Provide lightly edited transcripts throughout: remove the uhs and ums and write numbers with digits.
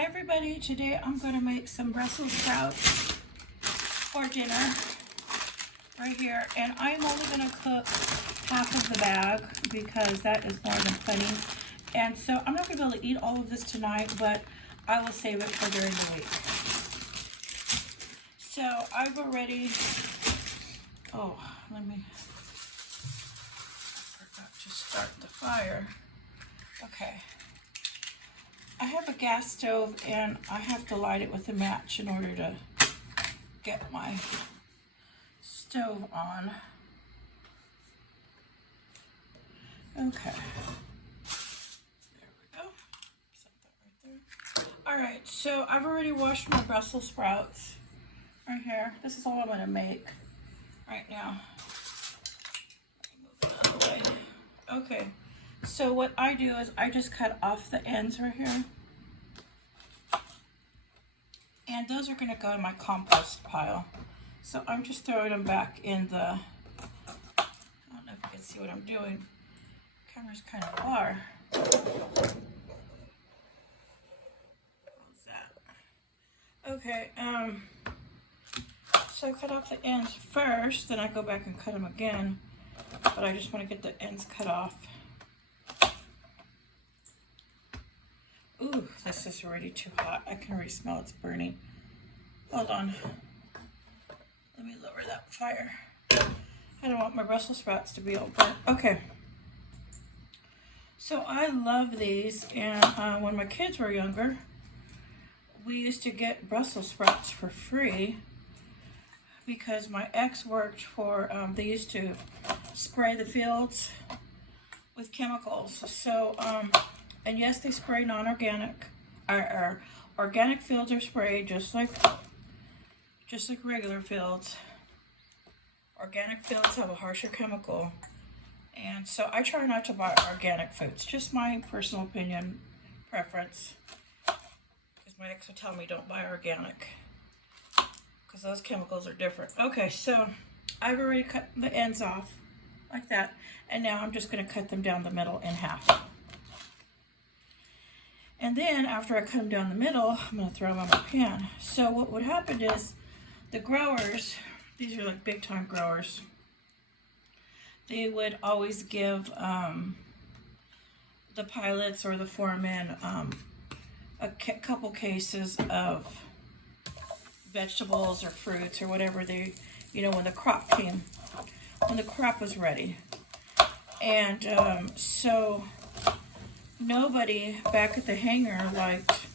Hi everybody, today I'm going to make some Brussels sprouts for dinner right here, and I'm only going to cook half of the bag because that is more than plenty. And so I'm not going to be able to eat all of this tonight, but I will save it for during the week. So I've already, I forgot to start the fire. Okay. I have a gas stove and I have to light it with a match in order to get my stove on. Okay. There we go. Set that right there. Alright, so I've already washed my Brussels sprouts right here. This is all I'm going to make right now. Move it out of the way. Okay. So what I do is I just cut off the ends right here. And those are going to go in my compost pile. So I'm just throwing them back in the, I don't know if you can see what I'm doing. The camera's kind of far. What's that? Okay, so I cut off the ends first, then I go back and cut them again. But I just want to get the ends cut off. Ooh, this is already too hot. I can already smell it's burning. Hold on. Let me lower that fire. I don't want my Brussels sprouts to be all burnt. Okay. So I love these, and when my kids were younger, we used to get Brussels sprouts for free because my ex worked for, they used to spray the fields with chemicals. So, and yes, they spray non-organic. Our organic fields are sprayed just like regular fields. Organic fields have a harsher chemical. And so I try not to buy organic foods. Just my personal opinion, preference. Because my ex would tell me don't buy organic. Because those chemicals are different. Okay, so I've already cut the ends off like that. And now I'm just going to cut them down the middle in half. And then after I cut them down the middle, I'm going to throw them in my pan. So what would happen is the growers, these are like big time growers, they would always give the pilots or the foremen a couple cases of vegetables or fruits or whatever they, when the crop came, when the crop was ready. And so nobody back at the hangar liked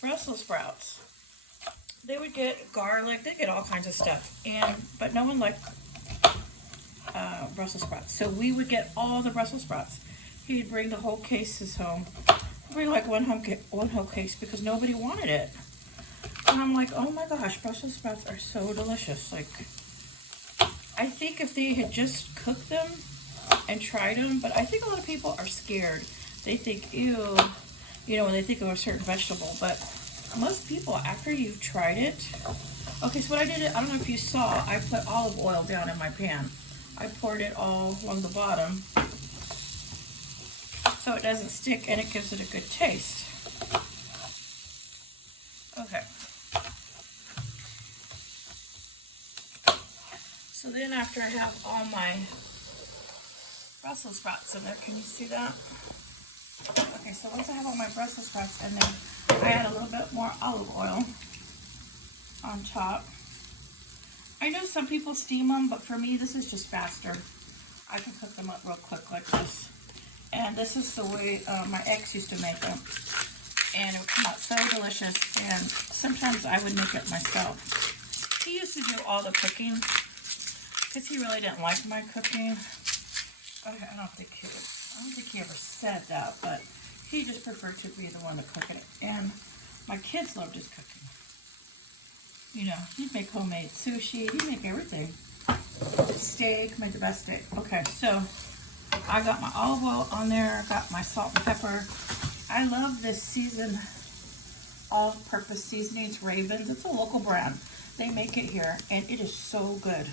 Brussels sprouts. They would get garlic, they get all kinds of stuff, but no one liked Brussels sprouts. So we would get all the Brussels sprouts. He'd bring the whole cases home. Bring like one whole case because nobody wanted it. And I'm like, oh my gosh, Brussels sprouts are so delicious. Like, I think if they had just cooked them and tried them, but I think a lot of people are scared. They think, ew, when they think of a certain vegetable. But most people, after you've tried it, okay, so what I did, I don't know if you saw, I put olive oil down in my pan. I poured it all along the bottom so it doesn't stick and it gives it a good taste. Okay. So then after I have all my Brussels sprouts in there, can you see that? Okay, so once I have all my Brussels sprouts in there, I add a little bit more olive oil on top. I know some people steam them, but for me, this is just faster. I can cook them up real quick like this. And this is the way my ex used to make them. And it would come out so delicious. And sometimes I would make it myself. He used to do all the cooking because he really didn't like my cooking. Okay, I don't think he ever said that, but he just preferred to be the one to cook it. And my kids loved his cooking. He'd make homemade sushi. He'd make everything. Steak, made the best steak. Okay, so I got my olive oil on there. Got my salt and pepper. I love this season all-purpose seasonings, Ravens. It's a local brand. They make it here, and it is so good.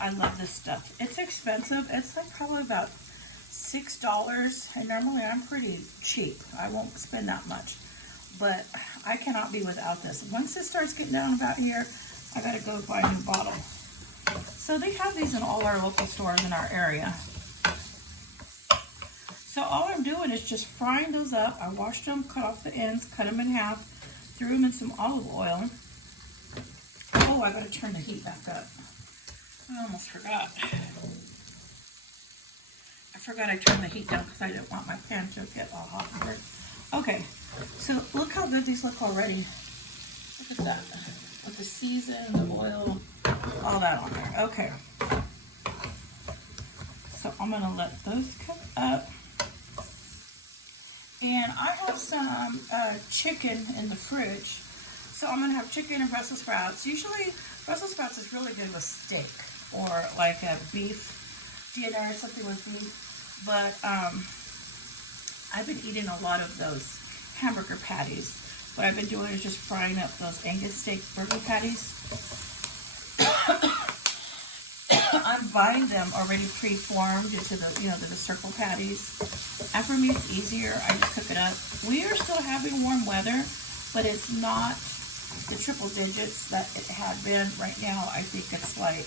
I love this stuff. It's expensive. It's like probably about $6, and normally I'm pretty cheap. I won't spend that much. but I cannot be without this. Once this starts getting down about here, I gotta go buy a new bottle. So they have these in all our local stores in our area. So all I'm doing is just frying those up. I washed them, cut off the ends, cut them in half, threw them in some olive oil. Oh, I gotta turn the heat back up. I almost forgot. I forgot I turned the heat down because I didn't want my pan to get all hot and burnt. Okay, so look how good these look already. Look at that. With the season, the oil, all that on there. Okay. So I'm gonna let those cook up. And I have some chicken in the fridge. So I'm gonna have chicken and Brussels sprouts. Usually Brussels sprouts is really good with steak or like a beef dinner or something with beef. But I've been eating a lot of those hamburger patties. What I've been doing is just frying up those Angus steak burger patties. I'm buying them already pre-formed into the, the circle patties. And for me, it's easier. I just cook it up. We are still having warm weather, but it's not the triple digits that it had been. Right now, I think it's like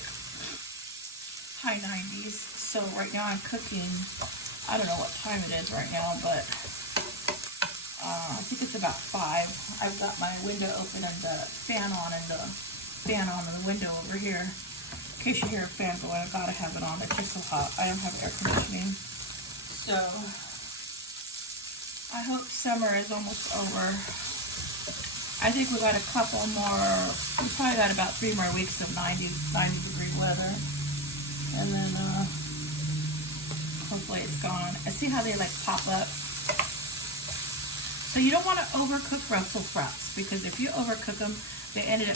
high 90s. So right now I'm cooking, I don't know what time it is right now, but I think it's about 5. I've got my window open and the fan on in the window over here. In case you hear a fan going, I gotta have it on. It's just so hot. I don't have air conditioning. So I hope summer is almost over. I think we got a couple more, we probably got about 3 more weeks of 90 degree weather. And then hopefully it's gone. I see how they like pop up. So you don't want to overcook Brussels sprouts, because if you overcook them, they end up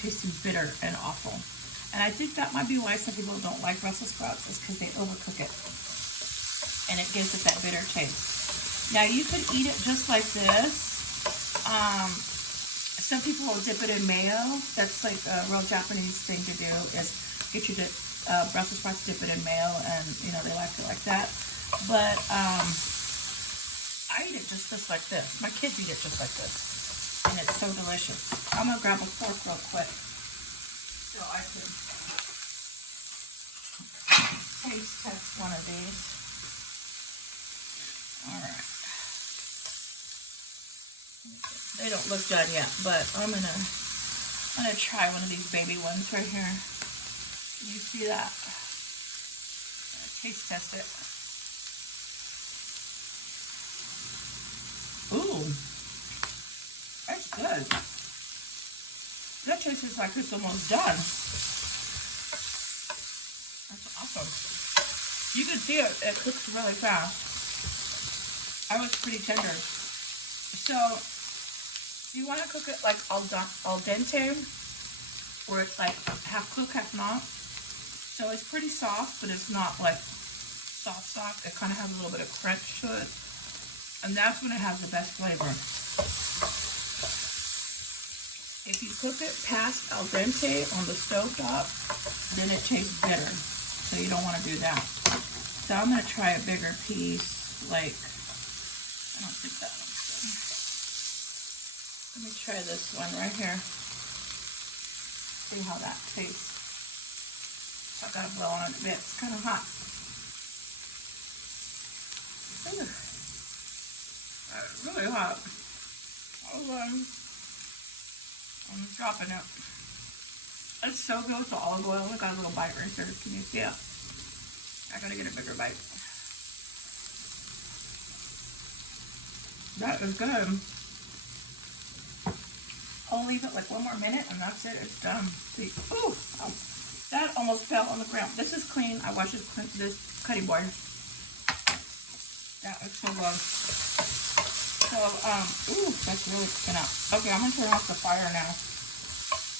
tasting bitter and awful. And I think that might be why some people don't like Brussels sprouts, is because they overcook it. And it gives it that bitter taste. Now you could eat it just like this. Some people will dip it in mayo. That's like a real Japanese thing to do, is get you to Brussels sprouts, dip it in mayo, and they like it like that. But I eat it just like this. My kids eat it just like this, and it's so delicious. I'm gonna grab a fork real quick so I can taste test one of these. All right. They don't look done yet, but I'm gonna try one of these baby ones right here. Can you see that? I'm gonna taste test it. Ooh, that's good. That tastes like it's almost done. That's awesome. You can see it cooks really fast. I was pretty tender. So you want to cook it like al dente, where it's like half cooked, half not. So it's pretty soft, but it's not like soft. It kind of has a little bit of crunch to it. And that's when it has the best flavor. If you cook it past al dente on the stovetop, then it tastes bitter. So you don't want to do that. So I'm going to try a bigger piece, like, I don't think that one's good. Let me try this one right here. See how that tastes. I gotta blow on it a bit. It's kind of hot. Ooh. Really hot. I'm dropping it. It's so good with the olive oil. I got a little bite right there. Can you see it? I gotta get a bigger bite. That is good. I'll leave it like 1 more minute and that's it. It's done. See? Ooh, oh, that almost fell on the ground. This is clean. I washed this cutting board. That is so good. So, ooh, that's really cooking up. Okay, I'm gonna turn off the fire now.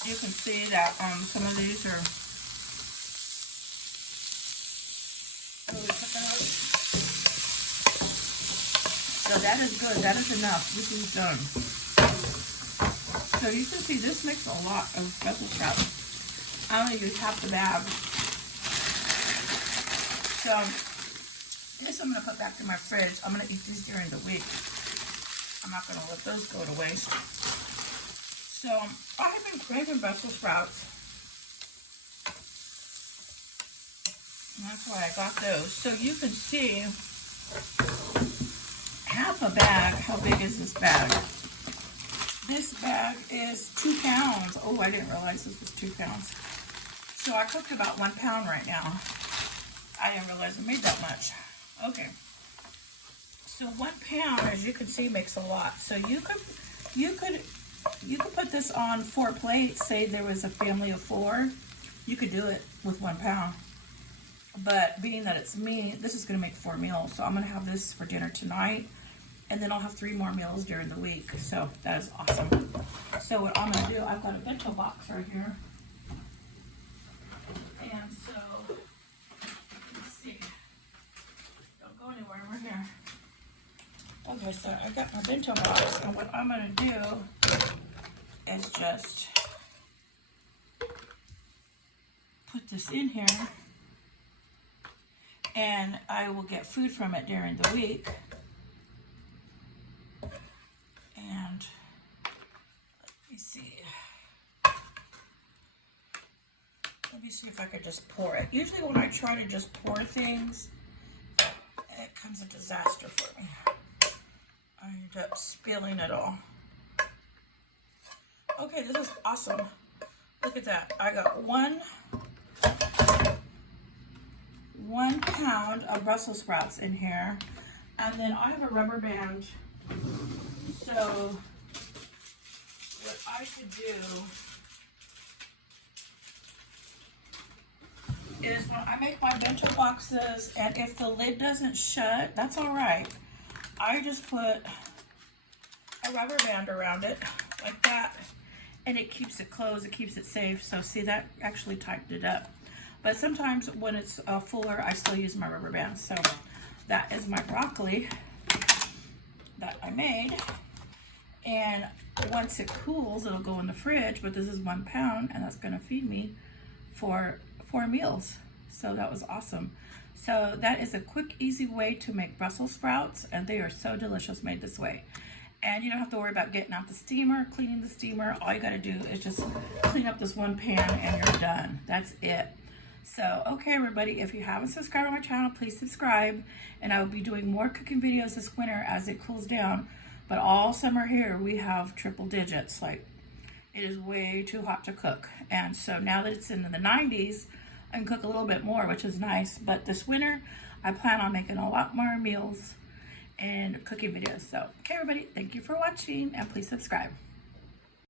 You can see that some of these are really cooking up. So that is good. That is enough. This is done. So you can see this makes a lot of Brussels sprouts. I'm gonna use half the bag. So this I'm gonna put back in my fridge. I'm gonna eat these during the week. I'm not going to let those go to waste. So I have been craving Brussels sprouts. And that's why I got those. So you can see half a bag. How big is this bag? This bag is 2 pounds. Oh, I didn't realize this was 2 pounds. So I cooked about 1 pound right now. I didn't realize I made that much. Okay. So 1 pound, as you can see, makes a lot. So you could put this on 4 plates. Say there was a family of 4, you could do it with 1 pound. But being that it's me, this is going to make 4 meals. So I'm going to have this for dinner tonight, and then I'll have 3 more meals during the week. So that is awesome. So what I'm going to do, I've got a bento box right here, and so let's see. Don't go anywhere. We're here. Okay, so I got my bento box, and what I'm going to do is just put this in here, and I will get food from it during the week. And let me see if I could just pour it. Usually when I try to just pour things, it becomes a disaster for me. I end up spilling it all. Okay, this is awesome. Look at that. I got one pound of Brussels sprouts in here. And then I have a rubber band. So what I could do is when I make my bento boxes, and if the lid doesn't shut, that's all right. I just put a rubber band around it like that, and it keeps it closed, it keeps it safe. So see, that actually tightened it up. But sometimes when it's fuller, I still use my rubber band. So that is my broccoli that I made. And once it cools, it'll go in the fridge, but this is 1 pound, and that's gonna feed me for 4 meals. So that was awesome. So that is a quick, easy way to make Brussels sprouts, and they are so delicious made this way. And you don't have to worry about getting out the steamer, cleaning the steamer. All you gotta do is just clean up this 1 pan and you're done. That's it. So, okay everybody, if you haven't subscribed to my channel, please subscribe. And I will be doing more cooking videos this winter as it cools down. But all summer here, we have triple digits. Like, it is way too hot to cook. And so now that it's in the 90s, I can cook a little bit more, which is nice. But this winter, I plan on making a lot more meals and cooking videos. So, okay everybody, thank you for watching, and please subscribe.